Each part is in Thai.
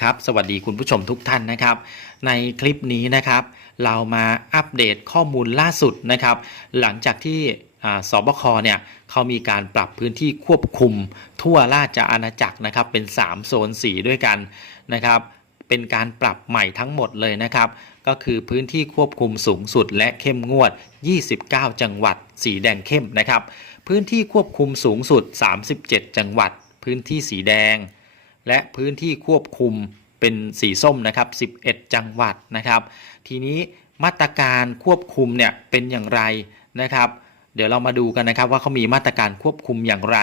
ครับสวัสดีคุณผู้ชมทุกท่านนะครับ ในคลิปนี้นะครับ เรามาอัปเดตข้อมูลล่าสุดนะครับ หลังจากที่อ่าสบคเนี่ยเขามีการปรับพื้นที่ควบคุมทั่วราชอาณาจักรนะครับ เป็น 3 โซนสีด้วยกันนะครับ เป็นการปรับใหม่ทั้งหมดเลยนะครับ ก็คือพื้นที่ควบคุมสูงสุดและเข้มงวด 29 จังหวัด สีแดงเข้มนะครับ พื้นที่ควบคุมสูงสุด 37 จังหวัด พื้นที่สีแดง และพื้นที่ควบคุมเป็นสีส้มนะครับ 11 จังหวัดนะครับ ทีนี้มาตรการควบคุมเนี่ยเป็นอย่างไรนะครับ เดี๋ยวเรามาดูกันนะครับว่าเขามีมาตรการควบคุมอย่างไร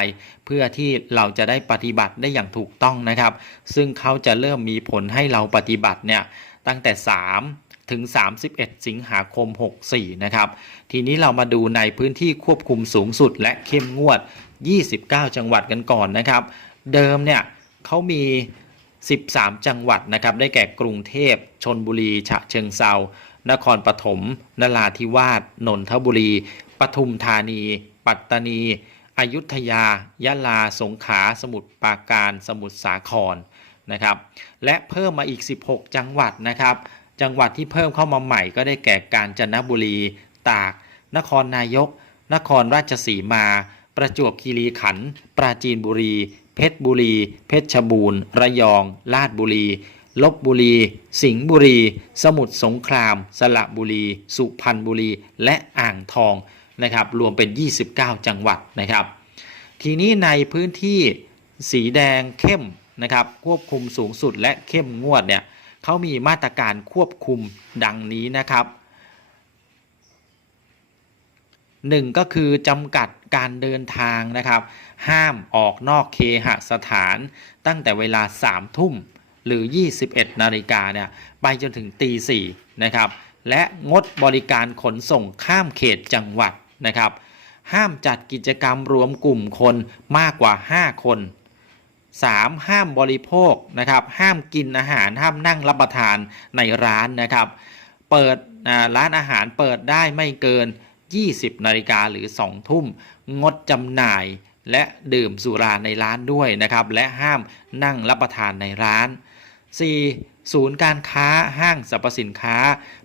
เพื่อที่เราจะได้ปฏิบัติได้อย่างถูกต้องนะครับ ซึ่งเขาจะเริ่มมีผลให้เราปฏิบัติเนี่ยตั้งแต่ 3ถึง 31 สิงหาคม 64 นะครับ ทีนี้เรามาดูในพื้นที่ควบคุมสูงสุดและเข้มงวด 29 จังหวัดกันก่อนนะครับ เดิมเนี่ย เขามี 13 จังหวัดนะครับ ได้แก่กรุงเทพชนบุรี ฉะเชิงเซา นครปฐม นราธิวาส นนทบุรี ปทุมธานี ปัตตานี อยุธยา ยะลา สงขลา สมุทรปราการ สมุทรสาครนะครับ และเพิ่มมาอีก 16 จังหวัดนะครับ จังหวัดที่เพิ่มเข้ามาใหม่ก็ได้แก่กาญจนบุรี ตาก นครนายก นครราชสีมา ประจวบคีรีขันธ์ ปราจีนบุรี เพชรบุรี เพชรบูรณ์ ระยอง ลาดบุรี ลบบุรี สิงห์บุรี สมุทรสงคราม สระบุรี สุพรรณบุรี และอ่างทองนะครับ รวมเป็น 29 จังหวัดนะครับ ทีนี้ในพื้นที่สีแดงเข้มนะครับ ควบคุมสูงสุดและเข้มงวดเนี่ยเขามีมาตรการควบคุมดังนี้นะครับ หนึ่งก็คือจำกัดการเดินทางนะครับ ห้ามออกนอกเคหสถาน ตั้งแต่เวลา3ทุ่มหรือ 21 นาฬิกาเนี่ยไปจนถึงตีสี่นะครับ และงดบริการขนส่งข้ามเขตจังหวัดนะครับ ห้ามจัดกิจกรรมรวมกลุ่มคนมากกว่า 5 คน 3. ห้ามบริโภคนะครับ ห้ามกินอาหารห้ามนั่งรับประทานในร้านนะครับ เปิดร้านอาหารเปิดได้ไม่เกิน 20นาฬิกาหรือ 2 ทุ่ม งดจำหน่ายและดื่มสุราในร้านด้วยนะครับ และห้ามนั่งรับประทานในร้าน 4. ศูนย์การค้าห้างสรรพสินค้า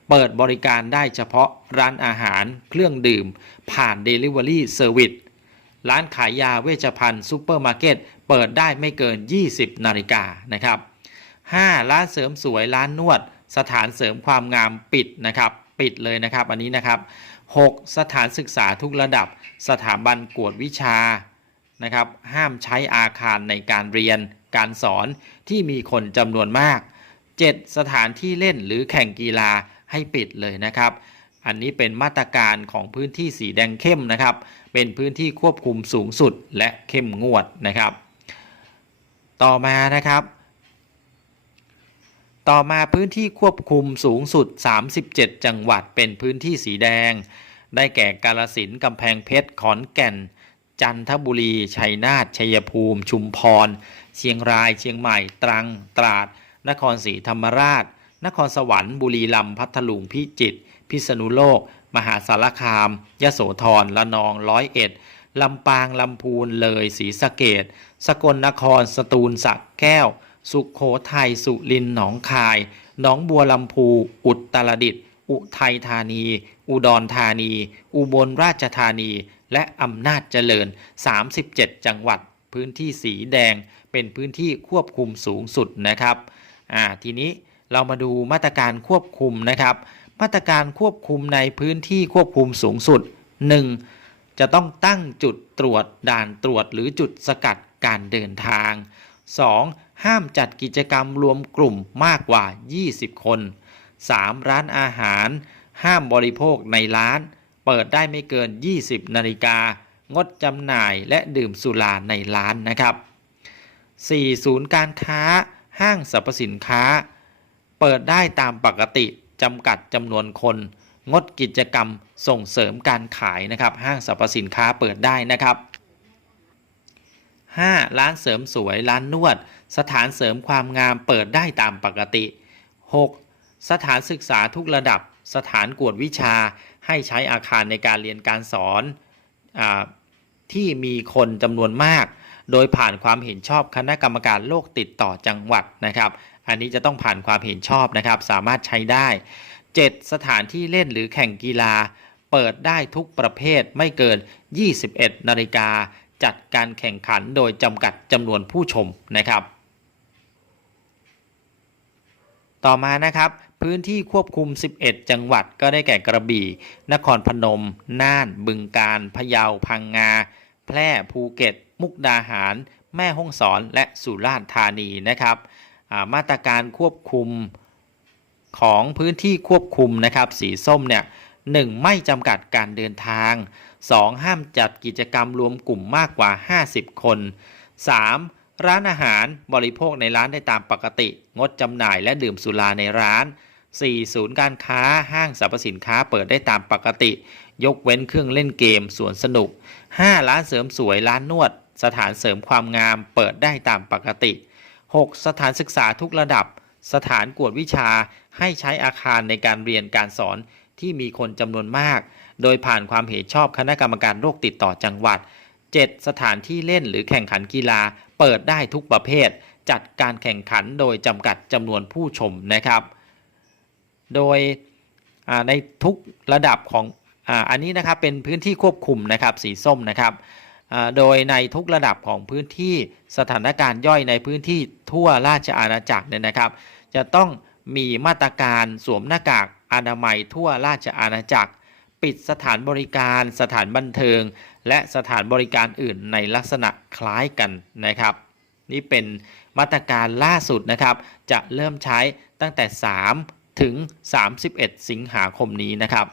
เปิดบริการได้เฉพาะร้านอาหารเครื่องดื่ม ผ่าน Delivery Service ร้านขายยาเวชภัณฑ์ซูเปอร์มาร์เก็ตเปิดได้ไม่เกิน 20 นาฬิกานะครับ 5. ร้านเสริมสวยร้านนวด สถานเสริมความงามปิดนะครับ ปิดเลยนะครับ อันนี้นะครับ 6. สถานศึกษาทุกระดับ สถาบันกวดวิชานะครับห้ามใช้อาคารในการเรียนการสอนที่มีคนจำนวนมาก 7. สถานที่เล่นหรือแข่งกีฬาให้ปิดเลยนะครับ อันนี้เป็นมาตรการของพื้นที่สีแดงเข้มนะครับ เป็นพื้นที่ควบคุมสูงสุดและเข้มงวดนะครับ ต่อมานะครับ ต่อมาพื้นที่ควบคุมสูงสุด 37 จังหวัดเป็นพื้นที่สีแดง ได้แก่กาลสินกำแพงเพชร ขอนแก่น จันทบุรี ชัยนาท ชัยภูมิ ชุมพร เชียงราย เชียงใหม่ ตรัง ตราด นครศรีธรรมราช นครสวรรค์ บุรีรัมย์ พัทลุง พิจิตร พิษณุโลก มหาสารคาม ยโสธร ละนอง ร้อยเอ็ด ลำปาง ลำพูน เลย ศรีสะเกดสกลนคร สตูลสระแก้ว สุขโขทัยสุรินทร์หนองคาย หนองบัวลำพู อุตรดิตถ์อุทัยธานี อุดรธานี อุบลราชธานี และอำนาจเจริญ 37 จังหวัด พื้นที่สีแดงเป็นพื้นที่ควบคุมสูงสุดนะครับอ่าทีนี้เรามาดูมาตรการควบคุมนะครับ มาตรการควบคุมในพื้นที่ควบคุมสูงสุด 1. จะต้องตั้งจุดตรวจด่านตรวจหรือจุดสกัดการเดินทาง 2. ห้ามจัดกิจกรรมรวมกลุ่มมากกว่า 20 คน 3. ร้านอาหาร ห้ามบริโภคในร้าน เปิดได้ไม่เกิน 20 นาฬิกา งดจำหน่ายและดื่มสุราในร้านนะครับ 4. ศูนย์การค้า ห้างสรรพสินค้า เปิดได้ตามปกติจำกัดจำนวนคน งดกิจกรรมส่งเสริมการขายนะครับ ห้างสรรพสินค้าเปิดได้นะครับ 5. ร้านเสริมสวย ร้านนวด สถานเสริมความงามเปิดได้ตามปกติ 6. สถานศึกษาทุกระดับ สถานกวดวิชา ให้ใช้อาคารในการเรียนการสอนอที่มีคนจำนวนมาก โดยผ่านความเห็นชอบคณะกรรมการโรคติดต่อจังหวัดนะครับ อันนี้จะต้องผ่านความเห็นชอบนะครับ สามารถใช้ได้ 7. สถานที่เล่นหรือแข่งกีฬา เปิดได้ทุกประเภทไม่เกิน 21 นาฬิกา จัดการแข่งขันโดยจำกัดจำนวนผู้ชมนะครับ ต่อมานะครับ พื้นที่ควบคุม 11 จังหวัดก็ได้แก่กระบี่ นครพนม น่าน บึงกาฬพะเยา พังงา แพร่ ภูเก็ต มุกดาหาร แม่ฮ่องสอน และสุราษฎร์ธานีนะครับามาตรการควบคุมของพื้นที่ควบคุมนะครับ สีส้มเนี่ย หนึ่งไม่จำกัดการเดินทาง 2. ห้ามจัดกิจกรรมรวมกลุ่มมากกว่า 50 คน 3. ร้านอาหารบริโภคในร้านได้ตามปกติ งดจำหน่ายและดื่มสุราในร้าน 4. ศูนย์การค้าห้างสรรพสินค้าเปิดได้ตามปกติ ยกเว้นเครื่องเล่นเกมสวนสนุก 5. ร้านเสริมสวยร้านนวด สถานเสริมความงามเปิดได้ตามปกติ 6. สถานศึกษาทุกระดับ สถานกวดวิชาให้ใช้อาคารในการเรียนการสอน ที่มีคนจำนวนมาก โดยผ่านความเห็นชอบคณะกรรมการโรคติดต่อจังหวัด 7. สถานที่เล่นหรือแข่งขันกีฬา เปิดได้ทุกประเภท จัดการแข่งขันโดยจำกัดจำนวนผู้ชมนะครับ โดยในทุกระดับของออันนี้นะครับเป็นพื้นที่ควบคุมนะครับสีส้มนะครับโดยในทุกระดับของพื้นที่สถานการณ์ย่อยในพื้นที่ทั่วราชอาณาจักรเนี่ยนะครับ จะต้องมีมาตรการสวมหน้ากาก อนามัยทั่วราชอาณาจักร ปิดสถานบริการ สถานบันเทิง และสถานบริการอื่นในลักษณะคล้ายกันนะครับ นี่เป็นมาตรการล่าสุดนะครับ จะเริ่มใช้ตั้งแต่ 3 ถึง 31 สิงหาคมนี้นะครับ